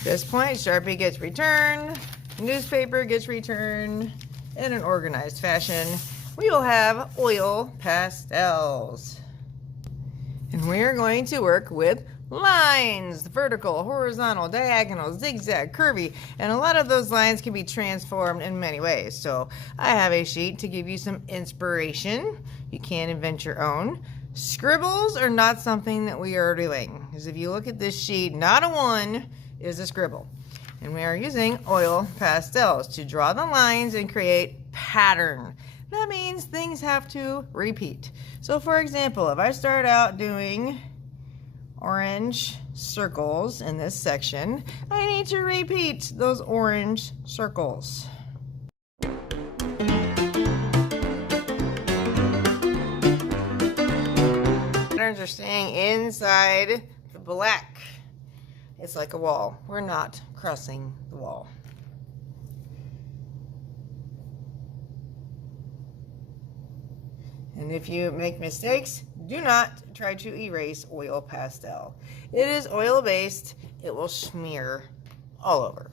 At this point, Sharpie gets returned, newspaper gets returned in an organized fashion. We will have oil pastels. And we are going to work with lines, vertical, horizontal, diagonal, zigzag, curvy, and a lot of those lines can be transformed in many ways. So I have a sheet to give you some inspiration. You can invent your own. Scribbles are not something that we are doing, because if you look at this sheet, not a one is a scribble. And we are using oil pastels to draw the lines and create pattern. That means things have to repeat. So for example, if I start out doing orange circles in this section, I need to repeat those orange circles. Patterns are staying inside the black. It's like a wall. We're not crossing the wall. And if you make mistakes, do not try to erase oil pastel. It is oil based. It will smear all over.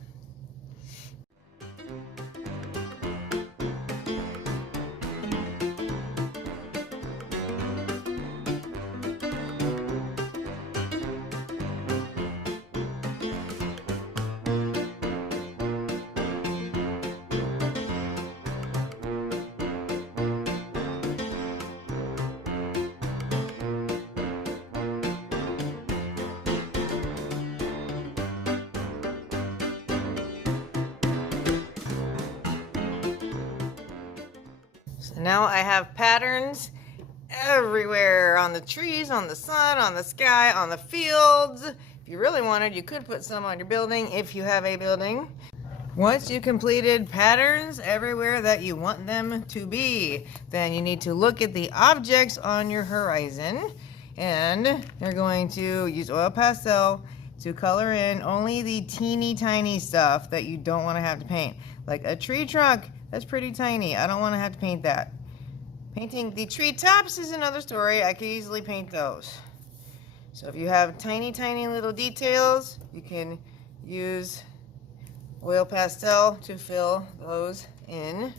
So now I have patterns everywhere, on the trees, on the sun, on the sky, on the fields. If you really wanted, you could put some on your building if you have a building. Once you completed patterns everywhere that you want them to be, then you need to look at the objects on your horizon, and you're going to use oil pastel to color in only the teeny tiny stuff that you don't want to have to paint. Like a tree trunk, that's pretty tiny. I don't want to have to paint that. Painting the tree tops is another story. I could easily paint those. So if you have tiny, tiny little details, you can use oil pastel to fill those in.